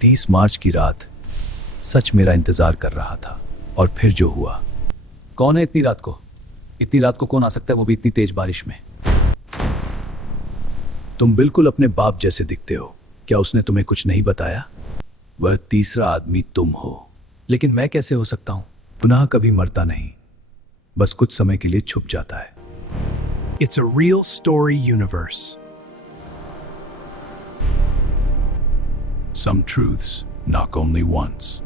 30 मार्च की रात सच मेरा इंतजार कर रहा था। और फिर जो हुआ। कौन है इतनी रात को? इतनी रात को कौन आ सकता है, वो भी इतनी तेज बारिश में? तुम बिल्कुल अपने बाप जैसे दिखते हो। क्या उसने तुम्हें कुछ नहीं बताया? वह तीसरा आदमी तुम हो। लेकिन मैं कैसे हो सकता हूं? गुनाह कभी मरता नहीं, बस कुछ समय के लिए छुप जाता है। It's a real story universe. Some truths knock only once.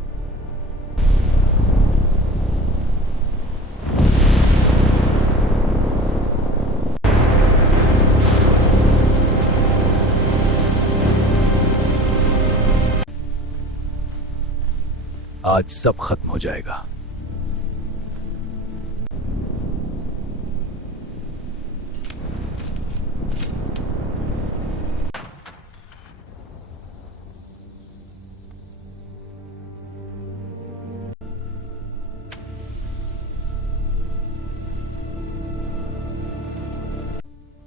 आज सब खत्म हो जाएगा।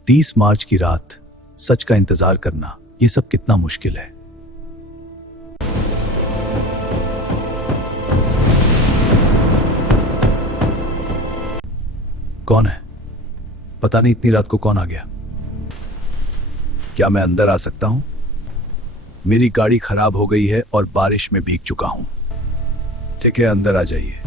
तीस मार्च की रात सच का इंतजार करना, ये सब कितना मुश्किल है। कौन है? पता नहीं इतनी रात को कौन आ गया। क्या मैं अंदर आ सकता हूं? मेरी गाड़ी खराब हो गई है और बारिश में भीग चुका हूं। ठीक है, अंदर आ जाइए।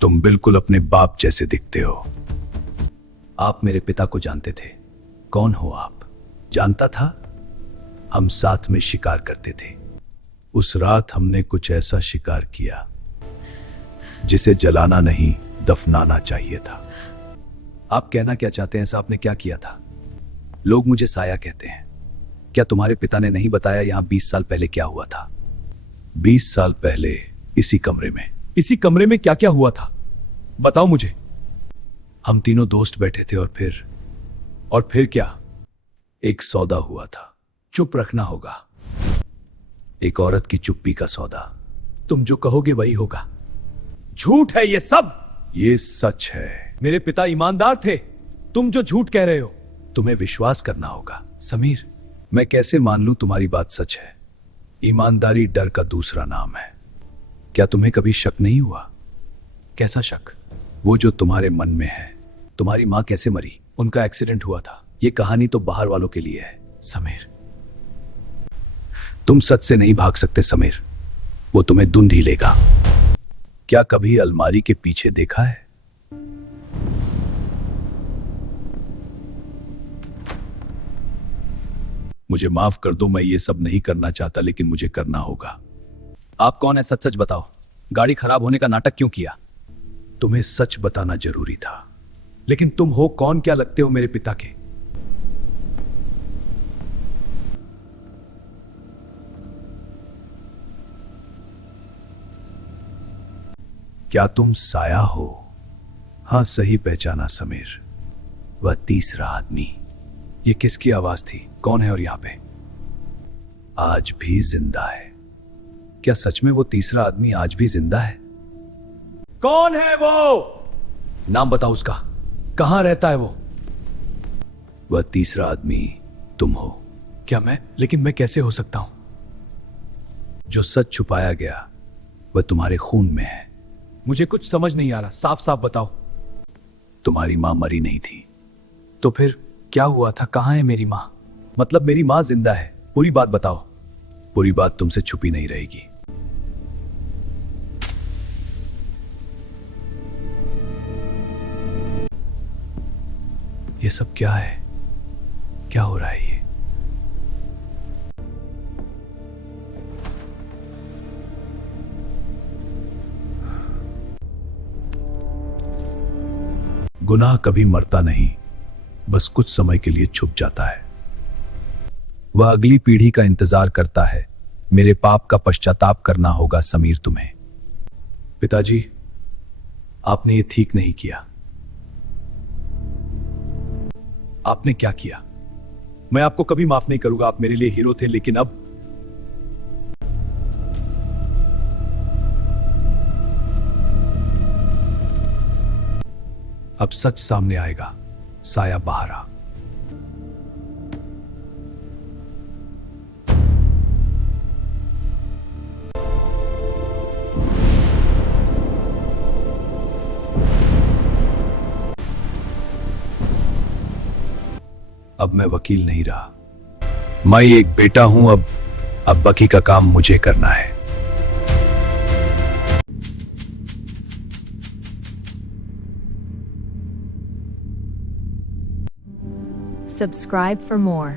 तुम बिल्कुल अपने बाप जैसे दिखते हो। आप मेरे पिता को जानते थे। कौन हो आप? जानता था। हम साथ में शिकार करते थे। उस रात हमने कुछ ऐसा शिकार किया जिसे जलाना नहीं, दफनाना चाहिए था। आप कहना क्या चाहते हैं? ऐसा आपने क्या किया था? लोग मुझे साया कहते हैं। क्या तुम्हारे पिता ने नहीं बताया यहां 20 साल पहले क्या हुआ था? 20 साल पहले इसी कमरे में। इसी कमरे में क्या क्या हुआ था? बताओ मुझे। हम तीनों दोस्त बैठे थे और फिर क्या? एक सौदा हुआ था। चुप रखना होगा। एक औरत की चुप्पी का सौदा। तुम जो कहोगे वही होगा। झूठ है ये सब। ये सच है। मेरे पिता ईमानदार थे। तुम जो झूठ कह रहे हो। तुम्हें विश्वास करना होगा। समीर, मैं कैसे मान लूं तुम्हारी बात सच है? ईमानदारी डर का दूसरा नाम है। क्या तुम्हें कभी शक नहीं हुआ? कैसा शक? वो जो तुम्हारे मन में है। तुम्हारी मां कैसे मरी? उनका एक्सीडेंट हुआ था। ये कहानी तो बाहर वालों के लिए है। समीर, तुम सच से नहीं भाग सकते समीर। वो तुम्हें धुंध ही लेगा। क्या कभी अलमारी के पीछे देखा है? मुझे माफ कर दो, मैं ये सब नहीं करना चाहता, लेकिन मुझे करना होगा। आप कौन है? सच सच बताओ। गाड़ी खराब होने का नाटक क्यों किया? तुम्हें सच बताना जरूरी था। लेकिन तुम हो कौन? क्या लगते हो मेरे पिता के? क्या तुम साया हो? हां, सही पहचाना समीर। वह तीसरा आदमी। ये किसकी आवाज थी? कौन है और यहां पे? आज भी जिंदा है। क्या सच में वो तीसरा आदमी आज भी जिंदा है? कौन है वो? नाम बताओ उसका। कहां रहता है वो? वह तीसरा आदमी तुम हो। क्या मैं? लेकिन मैं कैसे हो सकता हूं? जो सच छुपाया गया वह तुम्हारे खून में है। मुझे कुछ समझ नहीं आ रहा। साफ साफ बताओ। तुम्हारी मां मरी नहीं थी। तो फिर क्या हुआ था? कहां है मेरी मां? मतलब मेरी मां जिंदा है। पूरी बात बताओ। पूरी बात तुमसे छुपी नहीं रहेगी। ये सब क्या है? क्या हो रहा है ये? गुनाह कभी मरता नहीं, बस कुछ समय के लिए छुप जाता है। वह अगली पीढ़ी का इंतजार करता है। मेरे पाप का पश्चाताप करना होगा समीर तुम्हें। पिताजी, आपने ये ठीक नहीं किया। आपने क्या किया? मैं आपको कभी माफ नहीं करूंगा। आप मेरे लिए हीरो थे, लेकिन अब सच सामने आएगा। साया बाहर आ। अब मैं वकील नहीं रहा, मैं एक बेटा हूं। अब बाकी का काम मुझे करना है। Subscribe for more.